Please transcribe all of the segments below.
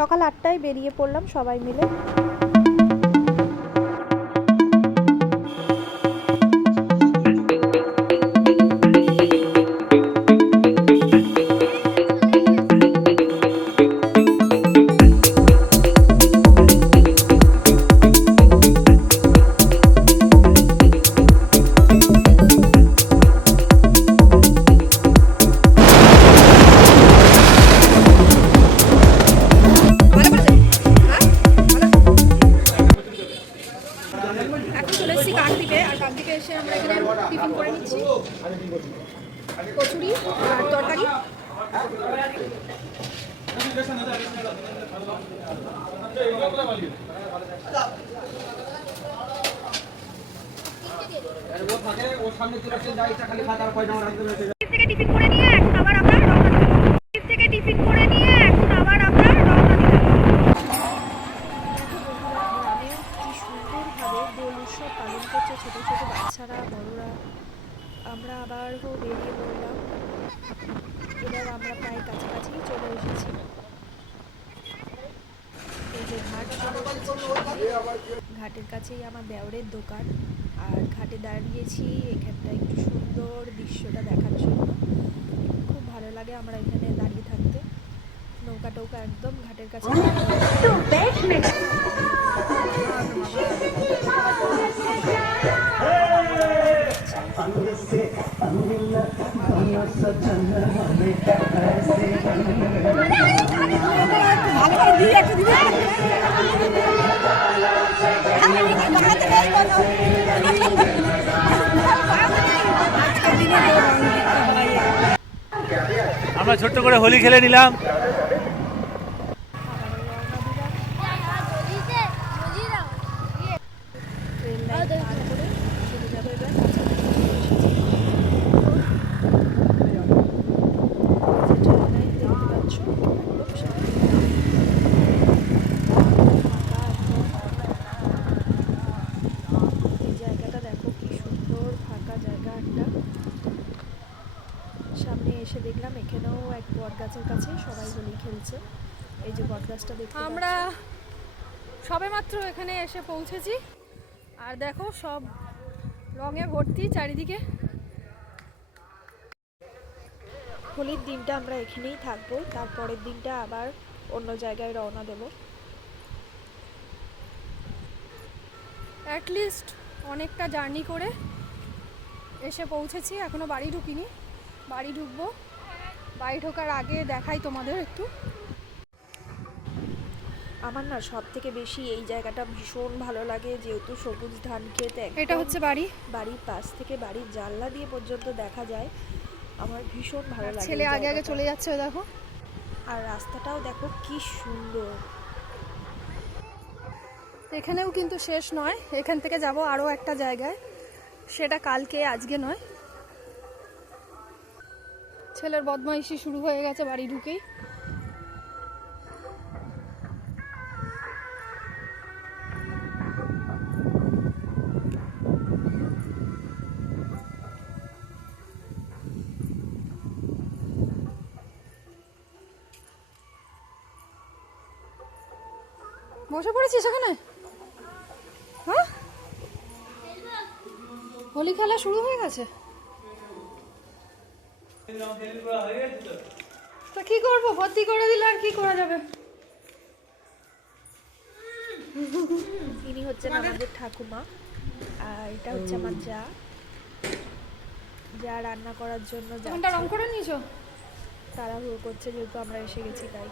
সকাল আটটায় বেরিয়ে পড়লাম সবাই মিলে। কাকদ্বীপে এসে আমরা এখানে টিফিন করে নিচ্ছি। কচুরি আর তরকারি। থেকে টিফিন করে সুন্দরভাবে দোল উৎসব পালন করছে ছোট ছোট বাচ্চারা, বড়রা। আমরা আবারও বেরিয়ে পড়লাম। এবার আমরা প্রায় কাছাকাছি চলে এসেছি। এই যে ঘাটের কাছেই আমার দেওরের দোকান। আর ঘাটে দাঁড়িয়েছি এখানটা একটু সুন্দর দৃশ্যটা দেখার জন্য। খুব ভালো লাগে আমরা এখানে দাঁড়িয়ে থাকতে। নৌকা টৌকা একদম ঘাটের কাছে আমরা ছোট্ট করে হোলি খেলে নিলাম ট্রেন লাইন পার করে চলে যাব এবার কাছাকাছি চলে এসেছি। এই যে ট্রেন লাইন দেখতে পাচ্ছ, একদম সামনে। ফাঁকা একদম। এই জায়গাটা দেখো কি সুন্দর ফাঁকা জায়গা একটা সামনে এসে দেখলাম এখানেও এক বট গাছের কাছে সবাই হোলি খেলছে। এই যে বট গাছটা দেখতে আমরা পাচ্ছ। সবেমাত্র এখানে এসে পৌঁছেছি। আর দেখো সব রঙে ভর্তি চারিদিকে। হোলির দিনটা আমরা এখানেই থাকব। তারপরের দিনটা আবার অন্য জায়গায় রওনা দেব। অ্যাটলিস্ট অনেকটা জার্নি করে এসে পৌঁছেছি। এখনও বাড়ি ঢুকিনি। বাড়ি ঢুকবো। বাড়ি ঢোকার আগে দেখাই তোমাদের একটু। আমার না সব থেকে বেশি এই জায়গাটা ভীষণ ভালো লাগে যেহেতু সবুজ ধান ক্ষেত এটা হচ্ছে বাড়ি? বাড়ির পাশ থেকে বাড়ির জানলা দিয়ে পর্যন্ত দেখা যায়। আমার ভীষণ ভালো লাগে ছেলে আগে আগে চলে যাচ্ছে দেখো। আর রাস্তাটাও দেখো কি সুন্দর। এখানেও কিন্তু শেষ নয় এখান থেকে যাব আরও একটা জায়গায়। সেটা কালকে আজকে নয়। ছেলের বদমাইশি শুরু হয়ে গেছে বাড়ি ঢুকেই। বসে পড়েছিস এখানে হ্যাঁ? হোলি খেলা শুরু হয়ে গেছে। তা কি করব? ভর্তি করে দিলে আর কি করা যাবে? ইনি হচ্ছেন আমাদের ঠাকুমা আর এটা হচ্ছে আমার যা। যা রান্না করার জন্য ওখানটা রং করে নিয়েছো? তাড়াহুড়ো করছে যেহেতু আমরা এসে গেছি তাই।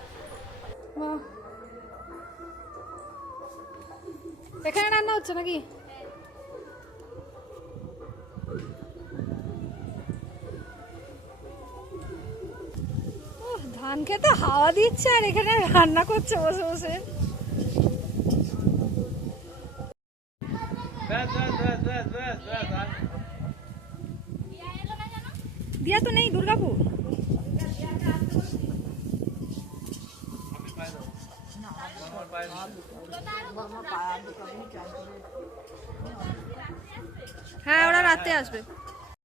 এখানে রান্না হচ্ছে নাকি? ধান খেতে হাওয়া দিচ্ছে আর এখানে রান্না করছে বসে বসে। দিয়া তো নেই, দুর্গাপুর। হ্যাঁ ওরা রাতে আসবে।